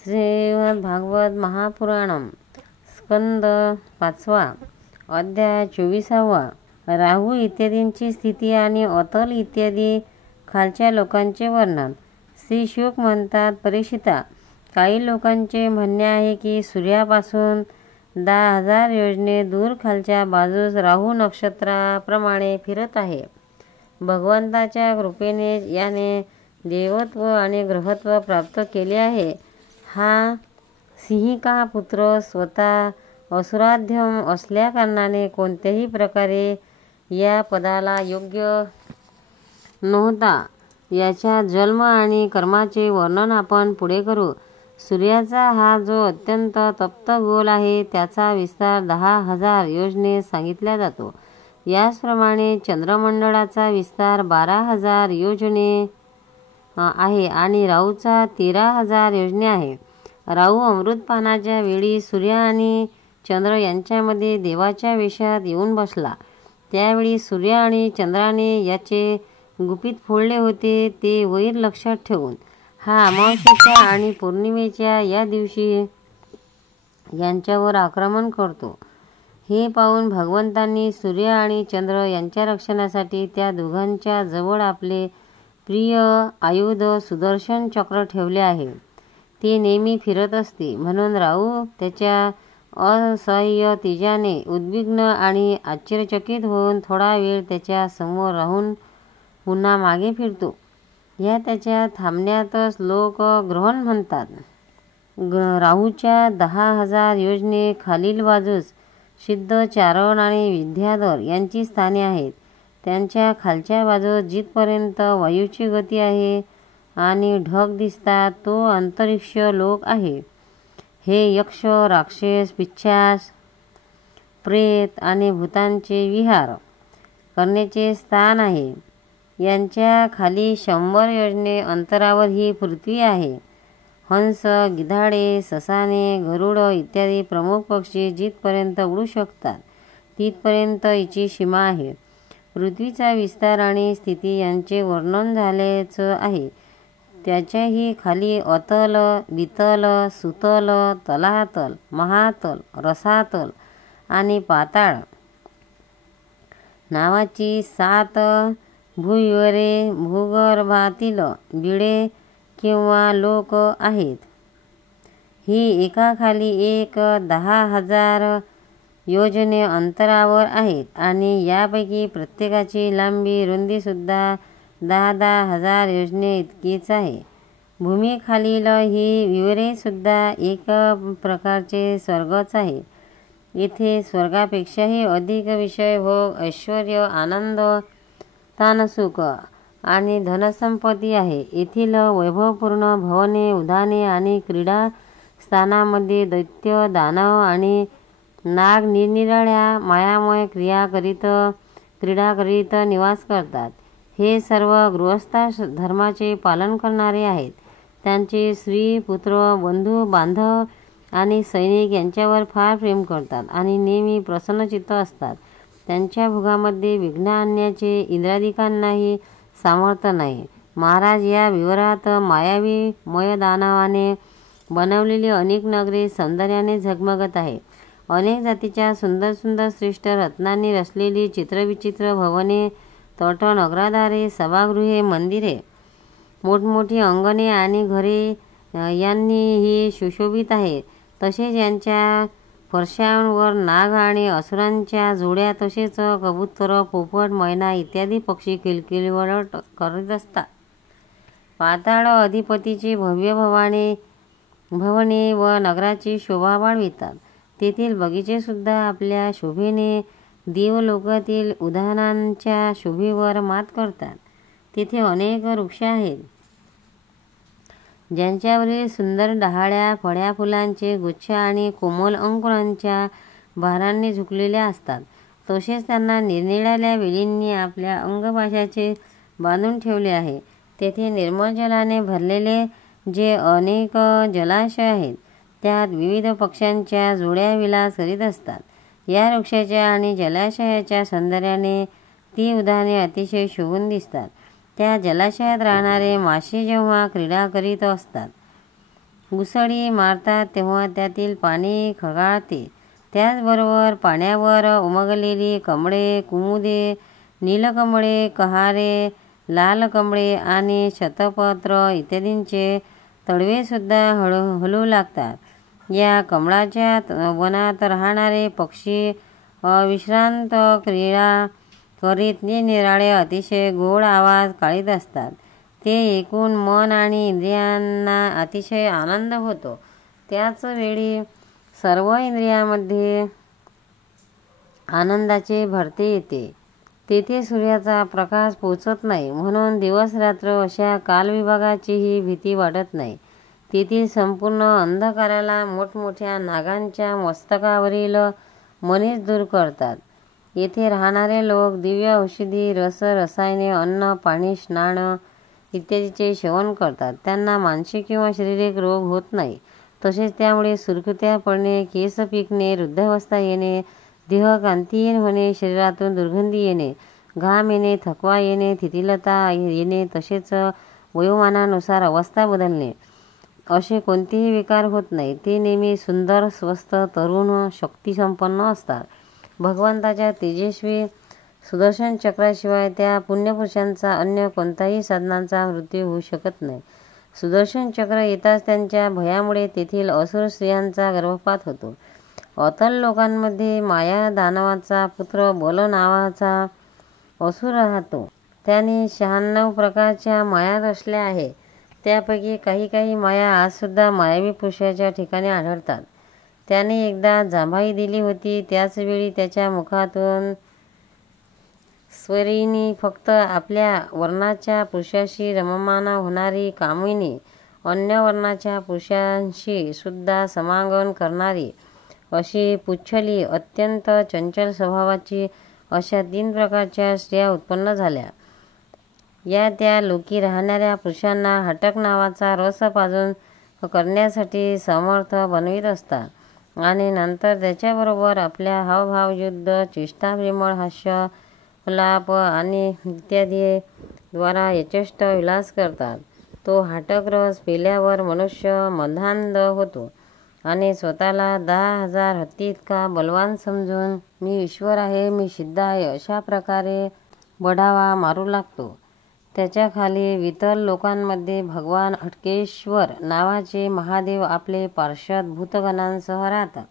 श्रीमद भागवत महापुराणम स्कंद 5 अध्याय 24 राहू इत्यादींची स्थिती आणि अतल इत्यादी खालच्या लोकांचे वर्णन। श्री शुक म्हणतात, परीक्षिता, काही लोकांचे म्हणणे आहे की सूर्यापासून 10,000 योजने दूर खालच्या बाजूस राहू नक्षत्राप्रमाणे फिरत आहे। भगवंताच्या कृपेने याने देवत्व आणि ग्रहत्व प्राप्त केले आहे। हा सिंहिका पुत्र स्वतः असुराध्यम असल्याकारणाने कोणत्याही प्रकारे या पदाला योग्य नव्हता। याच्या जन्म आणि कर्माचे वर्णन आपण पुढे करू। सूर्याचा हा जो अत्यंत तप्त गोल आहे त्याचा विस्तार 10,000 योजने सांगितला जातो। याचप्रमाणे चंद्रमंडळाचा विस्तार 12,000 योजने आहे आणि राहूचा 13,000 योजने आहे। राहू अमृतपानाच्या वेळी सूर्य आणि चंद्र यांच्यामध्ये देवाच्या वेशात येऊन बसला। त्यावेळी सूर्य आणि चंद्राने याचे गुपित फोडले होते। ते वैर लक्षात ठेवून हा अमावस्येच्या आणि पौर्णिमेच्या या दिवशी यांच्यावर आक्रमण करतो। हे पाहून भगवंतांनी सूर्य आणि चंद्र यांच्या रक्षणासाठी त्या दोघांच्या जवळ आपले प्रिय आयुध सुदर्शन चक्र ठेवले आहे। ते नेहमी फिरत असते, म्हणून राहू त्याच्या असह्य तेजाने उद्विग्न आणि आश्चर्यचकित होऊन थोडा वेळ त्याच्या समोर राहून पुन्हा मागे फिरतो। या त्याच्या थांबण्यातच लोक ग्रहण म्हणतात। राहूच्या 10,000 योजने खालील बाजूस सिद्ध, चारण आणि विद्याधर यांची स्थाने आहेत। त्यांच्या खालच्या बाजूस जिथपर्यंत वायूची गती आहे आणि ढग दिसतात तो अंतरिक्ष लोक आहे। हे यक्ष, राक्षस, पिशाच, प्रेत आणि भूतांचे विहार करण्याचे स्थान आहे। यांच्या खाली 100 योजने अंतरावर ही पृथ्वी आहे। हंस, गिधाडे, ससाने, गरुड इत्यादी प्रमुख पक्षी जिथपर्यंत उडू शकतात तिथपर्यंत हिची सीमा आहे। पृथ्वीचा विस्तार आणि स्थिती यांचे वर्णन झालेच आहे। त्याच्याही खाली अतल, वितल, सुतल, तलातल, महातल, रसातल आणि पाताळ नावाची 7 भूविवरे, भूगर्भातील बिळे किंवा लोक आहेत। ही एकाखाली एक 10,000 योजने अंतरावर आहेत आणि यापैकी प्रत्येकाची लांबी रुंदी सुद्धा 10,000 योजने इतकीच आहे। भूमीखालील ही विवरे सुद्धा एक प्रकारचे स्वर्गच आहे। येथे स्वर्गापेक्षाही अधिक विषय भोग, ऐश्वर्य, आनंद, तानसुख आणि धनसंपत्ती आहे। येथील वैभवपूर्ण भवने, उद्याने आणि क्रीडा स्थानामध्ये दैत्य, दानव आणि नाग निरनिराळ्या मायामय क्रीडा करीत निवास करतात। हे सर्व गृहस्थ धर्माचे पालन करणारे आहेत। त्यांचे स्त्री, पुत्र, बंधू, बांधव आणि सैनिक यांच्यावर फार प्रेम करतात आणि नेहमी प्रसन्नचित्त असतात। त्यांच्या भोगामध्ये विघ्न आणण्याचे इंद्रादिकांनाही सामर्थ्य नाही। महाराज, या विवरात मायावी मयदानवाने बनवलेली अनेक नगरे सौंदर्याने झगमगत आहे। अनेक जातीच्या सुंदर सुंदर श्रेष्ठ रत्नांनी रचलेली चित्रविचित्र भवने, तट, नगराधारे, सभागृहे, मंदिरे, मोठमोठी अंगणे आणि घरे यांनी ही सुशोभित आहे। तसेच यांच्या फरशांवर नाग आणि असुरांच्या जोड्या तसेच कबूतर, पोपट, मैना इत्यादी पक्षी किलकिलाट करीत असतात। पाताळ अधिपतीची भव्य भवने व नगराची शोभा वाढवितात। तेथील बगीचे सुद्धा आपल्या शोभेने देवलोकातील उद्यानांच्या शोभेवर मात करतात। तेथे अनेक वृक्ष आहेत ज्यांच्यावरील सुंदर डहाळ्या फळ्या फुलांचे गुच्छ आणि कोमल अंकुरांच्या भारांनी झुकलेल्या असतात। तसेच त्यांना निरनिराळ्या वेलींनी आपल्या अंगपाशाचे बांधून ठेवले आहे। तेथे निर्मळ जलाने भरलेले जे अनेक जलाशय आहेत त्यात विविध पक्ष्यांच्या जोड्या विलास करीत असतात। या वृक्षाच्या आणि जलाशयाच्या सौंदर्याने ती उद्याने अतिशय शोभून दिसतात। त्या जलाशयात राहणारे मासे जेव्हा क्रीडा करीत असतात घुसळी मारतात तेव्हा त्यातील पाणी खळगाळते. त्याचबरोबर पाण्यावर उमगलेली कमळे, कुमुदे, नीलकमळे, कहारे, लाल कमळे आणि शतपत्र इत्यादींचे तळवेसुद्धा हलू लागतात. या कमळाच्या वनात राहणारे पक्षी विश्रांत क्रीडा करीत निराळे अतिशय गोड आवाज काढीत असतात. ते ऐकून मन आणि इंद्रियांना अतिशय आनंद होतो. त्याच वेळी सर्व इंद्रियांमध्ये आनंदाचे भरते येते. तेथे सूर्याचा प्रकाश पोचत नाही, म्हणून दिवस-रात्र अशा कालविभागाचीही भीती वाटत नाही. तेथील संपूर्ण अंधकाराला मोठमोठ्या नागांच्या मस्तकावरील मणीच दूर करतात. येथे राहणारे लोक दिव्य औषधी, रसायने, अन्न, पाणी, स्नान इत्यादीचे सेवन करतात. त्यांना मानसिक किंवा शारीरिक रोग होत नाही. तसेच त्यामुळे सुरकुत्या पडणे, केस पिकणे, वृद्धावस्था येणे, देह कांतीहीन होणे, शरीरातून दुर्गंधी येणे, घाम येणे, थकवा येणे, थितिलता येणे, तसेच वयोमानानुसार अवस्था बदलणे असे कोणतेही विकार होत नाही. ते नेहमी सुंदर, स्वस्थ, तरुण, शक्तिसंपन्न असतात. भगवंताच्या तेजस्वी सुदर्शन चक्राशिवाय त्या पुण्यपुरुषांचा अन्य कोणत्याही साधनांचा मृत्यू होऊ शकत नाही. सुदर्शन चक्र येताच त्यांच्या भयामुळे तेथील असुर स्त्रियांचा गर्भपात होतो. अतल लोकांमध्ये माया दानवाचा पुत्र बल नावाचा असुर राहतो. त्याने 96 प्रकारच्या माया रचल्या आहे. त्यापैकी काही माया आजसुद्धा मायावी पुरुषाच्या ठिकाणी आढळतात. त्याने एकदा जांभाई दिली होती. त्याचवेळी त्याच्या मुखातून स्वरीनी फक्त आपल्या वर्णाच्या पुरुषाशी रममाण होणारी कामिनी, अन्य वर्णाच्या पुरुषांशी सुद्धा समागम करणारी अशी पुच्छली, अत्यंत चंचल स्वभावाची अशा 3 प्रकारच्या स्त्रिया उत्पन्न झाल्या. या त्या लोकी राहणाऱ्या पुरुषांना हटक नावाचा रस पाजून करण्यासाठी समर्थ बनवित असतात आणि नंतर त्याच्याबरोबर आपल्या हावभाव, युद्ध, चेष्टा, प्रेमळ हास्य, लाप आणि इत्यादी द्वारा यथेष्ट विलास करतात. तो हटक रस पिल्यावर मनुष्य मदांध होतो आणि स्वतःला 10,000 हत्ती इतका बलवान समजून मी ईश्वर आहे, मी सिद्ध आहे अशा प्रकारे बढावा मारू लागतो. त्याच्या खाली वितल लोकांमध्ये भगवान हटकेश्वर नावाचे महादेव आपले पार्षद भूतगणांसह राहतात.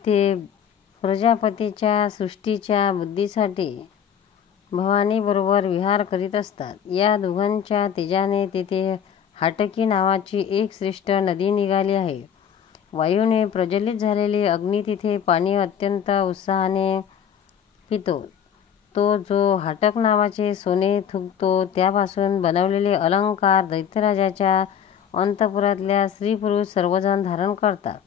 ते प्रजापतीच्या सृष्टीच्या बुद्धीसाठी भवानीबरोबर विहार करीत असतात. या दोघांच्या तेजाने तेथे हाटकी नावाची एक श्रेष्ठ नदी निघाली आहे. वायूने प्रज्वलित झालेली अग्नी तिथे पाणी अत्यंत उत्साहाने पितो. तो जो हाटक नावाचे सोने थुंकतो त्यापासून बनवलेले अलंकार दैत्यराजाच्या अंतपुरातल्या स्त्री-पुरुष सर्वजण धारण करतात.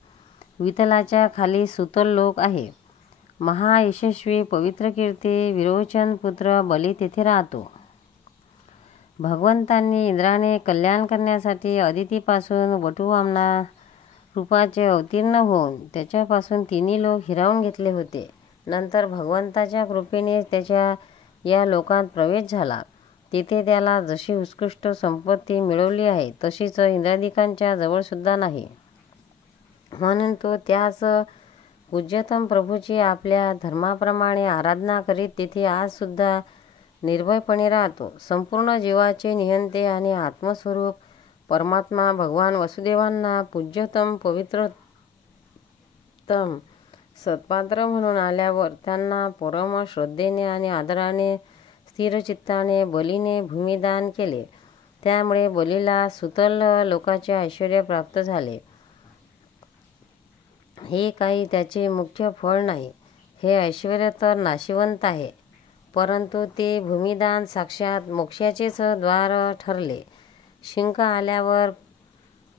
वितलाच्या खाली सुतल लोक आहे. महायशस्वी पवित्र कीर्ती विरोचन पुत्र बली तेथे राहतो. भगवंतांनी इंद्राने कल्याण करण्यासाठी अदितीपासून वटुवामना रूपाचे अवतीर्ण होऊन त्याच्यापासून 3 लोक हिरावून घेतले होते. नंतर भगवंताच्या कृपेने त्याच्या या लोकात प्रवेश झाला. तेथे त्याला जशी उत्कृष्ट संपत्ती मिळवली आहे तशीच इंद्रादिकांच्या जवळसुद्धा नाही. म्हणून तो त्याच पूज्यतम प्रभूची आपल्या धर्माप्रमाणे आराधना करीत तेथे आजसुद्धा निर्भयपणे राहतो. संपूर्ण जीवाचे नियंते आणि आत्मस्वरूप परमात्मा भगवान वसुदेवांना पूज्यतम, पवित्रतम सत्पात्र म्हणून आल्यावर त्यांना परम श्रद्धेने आणि आदराने स्थिरचित्ताने बलीने भूमिदान केले. त्यामुळे बलीला सुतल लोकाचे ऐश्वर्य प्राप्त झाले. हे काही त्याचे मुख्य फळ नाही. हे ऐश्वर्य तर नाशिवंत आहे, परंतु ते भूमिदान साक्षात मोक्षाचेच द्वार ठरले. शिंक आल्यावर,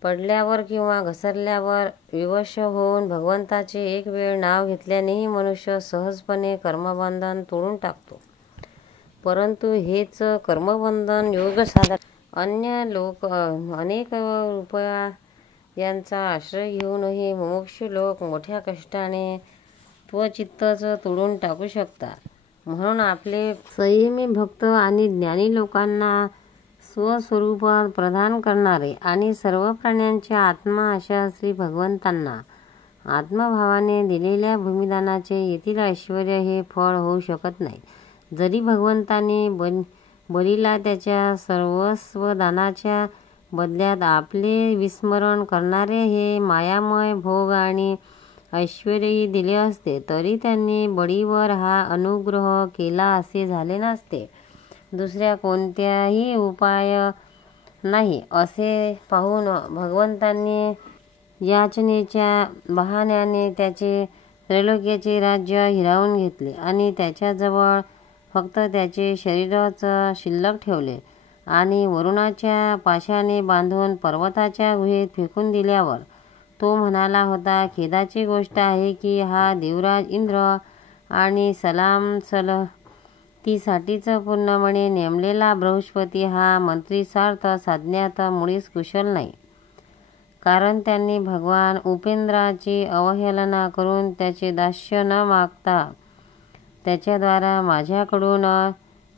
पडल्यावर किंवा घसरल्यावर विवश होऊन भगवंताचे एक वेळ नाव घेतल्यानेही मनुष्य सहजपणे कर्मबंधन तोडून टाकतो. परंतु हेच कर्मबंधन योगसाधक अन्य लोक अनेक रुपया यांचा आश्रय घेऊनही मुमुक्षु लोक मोठ्या कष्टाने त्वचित्तच तोडून टाकू शकतात. म्हणून आपले संयमी भक्त आणि ज्ञानी लोकांना स्वस्वरूपात प्रदान करणारे आणि सर्व प्राण्यांचे आत्मा अशा श्री भगवंतांना आत्मभावाने दिलेल्या भूमिदानाचे येथील ऐश्वर हे फळ होऊ शकत नाही. जरी भगवंताने बलीला त्याच्या सर्वस्व दानाच्या बदल्यात आपले विस्मरण करणारे हे मायामय भोग आणि ऐश्वर्यही दिले असते, तरी त्यांनी बळीवर हा अनुग्रह केला असे झाले नसते. दुसऱ्या कोणत्याही उपाय नाही असे पाहून भगवंतांनी याचनेच्या बहाण्याने त्याचे त्रैलोक्याचे राज्य हिरावून घेतले आणि त्याच्याजवळ फक्त त्याचे शरीरच शिल्लक ठेवले आणि वरुणाच्या पाशाने बांधून पर्वताच्या गुहेत फेकून दिल्यावर तो म्हणाला होता, खेदाची गोष्ट आहे की हा देवराज इंद्र आणि सलामतीसाठीच पूर्णपणे नेमलेला बृहस्पती हा मंत्री सार्थ साधण्यात मुळीच कुशल नाही. कारण त्यांनी भगवान उपेंद्राची अवहेलना करून त्याचे दास्य न मागता त्याच्याद्वारा माझ्याकडून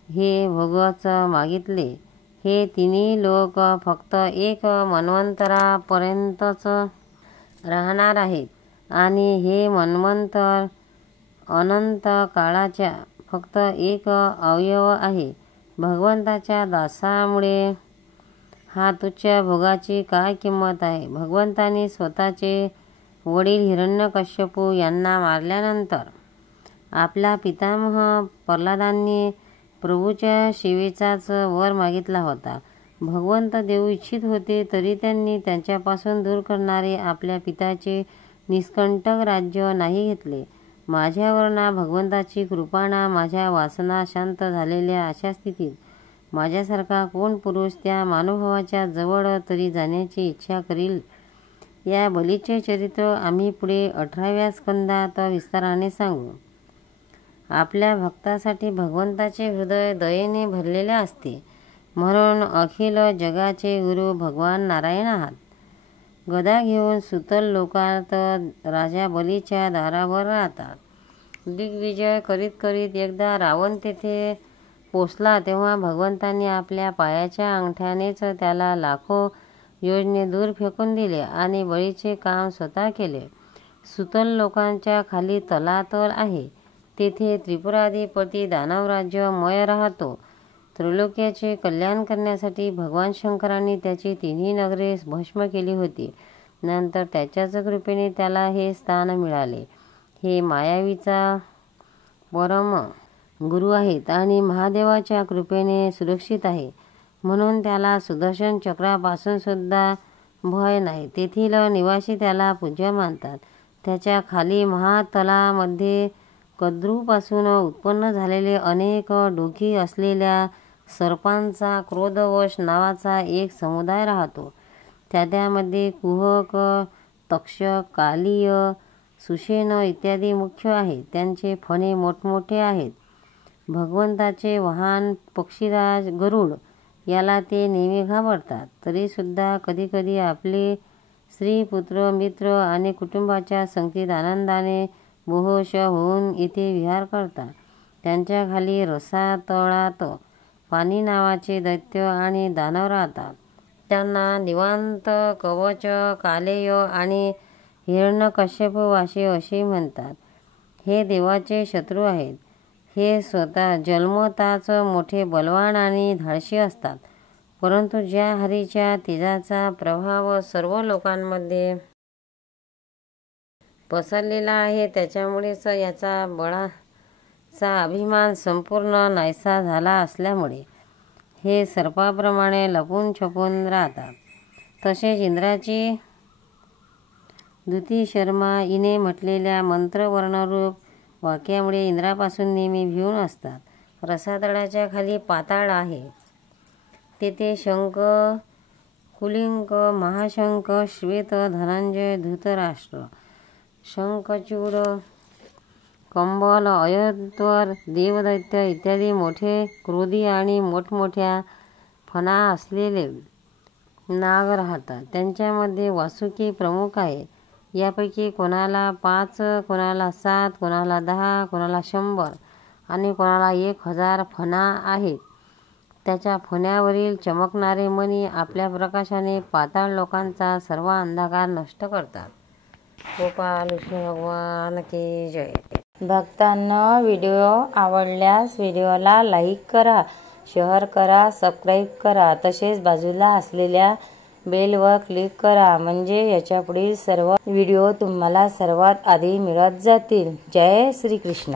हे भोगच मागितले. हे तिन्ही लोक फक्त एक मन्वंतरापर्यंतच राहणार आहेत आणि हे मन्वंतर अनंत काळाच्या फक्त एक अवयव आहे. भगवंताच्या दासामुळे हा तुच्छ भोगाची काय किंमत आहे. भगवंतांनी स्वतःचे वडील हिरण्यकश्यपू यांना मारल्यानंतर आपला पितामह प्रल्हादांनी प्रभूच्या सेवेचाच वर मागितला होता. भगवंत देऊ इच्छित होते तरी त्यांनी त्यांच्यापासून दूर करणारे आपल्या पित्याचे निष्कंटक राज्य नाही घेतले. माझ्यावर ना भगवंताची कृपा ना माझ्या वासना शांत झालेल्या अशा स्थितीत माझ्यासारखा कोण पुरुष त्या महानुभावाच्या जवळ तरी जाण्याची इच्छा करील. या बलीचे चरित्र आम्ही पुढे 18व्या स्कंदात विस्ताराने सांगू. आपल्या भक्तासाठी भगवंताचे हृदय दयेने भरलेले असते, म्हणून अखिल जगाचे गुरु भगवान नारायण आहात. गदा घेऊन सुतल लोकात राजा बलीच्या दारावर राहतात. दिग्विजय करीत करीत एकदा रावण तेथे पोचला तेव्हा भगवंतांनी आपल्या पायाच्या अंगठ्यानेच त्याला लाखो योजने दूर फेकून दिले आणि बळीचे काम स्वतः केले. सुतल लोकांच्या खाली तलातल आहे, तेथे त्रिपुराधिपती दानवराज्य मय राहतो. त्रैलोक्याचे कल्याण करण्यासाठी भगवान शंकरांनी त्याची तिन्ही नगरे भस्म केली होती. नंतर त्याच्याच कृपेने त्याला हे स्थान मिळाले. हे मायावीचा परम गुरु आहेत आणि महादेवाच्या कृपेने सुरक्षित आहे, म्हणून त्याला सुदर्शन चक्रापासून सुद्धा भय नाही. तेथील निवासी त्याला पूज्य मानतात. त्याच्या खाली महातलामध्ये कद्रूपासून उत्पन्न झालेले अनेक डोकी असलेल्या सर्पांचा क्रोधवश नावाचा एक समुदाय राहतो. त्यामध्ये कुहक, तक्षक, कालिय, सुषेण इत्यादी मुख्य आहेत. त्यांचे फणे मोठमोठे आहेत. भगवंताचे वाहन पक्षीराज गरुड याला ते नेहमी घाबरतात. तरीसुद्धा कधीकधी आपले स्त्री, पुत्र, मित्र आणि कुटुंबाच्या संगतीत आनंदाने बेहोश होऊन इथे विहार करतात. त्यांच्या खाली रसातळात पाणी नावाचे दैत्य आणि दानव राहतात. त्यांना निवांत, कवच, कालेय आणि हिरण्यकश्यपवासी असे म्हणतात. हे देवाचे शत्रू आहेत. हे स्वतः जन्मताच मोठे बलवान आणि धाडसी असतात, परंतु ज्या हरीच्या तेजाचा प्रभाव सर्व लोकांमध्ये पसरलेला आहे त्याच्यामुळेच याचा बळाचा अभिमान संपूर्ण नाहीसा झाला असल्यामुळे हे सर्पाप्रमाणे लपून छपून राहतात. तसेच इंद्राची दूती शर्मा हिने म्हटलेल्या मंत्रवर्णरूप वाक्यामुळे इंद्रापासून नेहमी भिवून असतात. रसातळाच्या खाली पाताळ आहे. तेथे शंख, कुलिंक, महाशंख, श्वेत, धनंजय, धृतराष्ट्र, शंखचूड, कंबल, अयत्वर, देवदैत्य इत्यादी मोठे क्रोधी आणि मोठमोठ्या फणा असलेले नाग राहतात. त्यांच्यामध्ये वासुकी प्रमुख आहे. यापैकी कोणाला 5, कोणाला 7, कोणाला 10, कोणाला 100 आणि कोणाला 1000 फणा आहेत. त्याच्या फण्यावरील चमकणारे मणी आपल्या प्रकाशाने पाताळ लोकांचा सर्व अंधकार नष्ट करतात. गोपाल विष्णू भगवान की जय. भक्तांनो, व्हिडिओ आवडल्यास व्हिडिओला लाईक करा, शेअर करा, सबस्क्राईब करा. तसेच बाजूला असलेल्या बेलवर क्लिक करा, म्हणजे याच्यापुढील सर्व व्हिडिओ तुम्हाला सर्वात आधी मिळत जातील. जय श्री कृष्ण.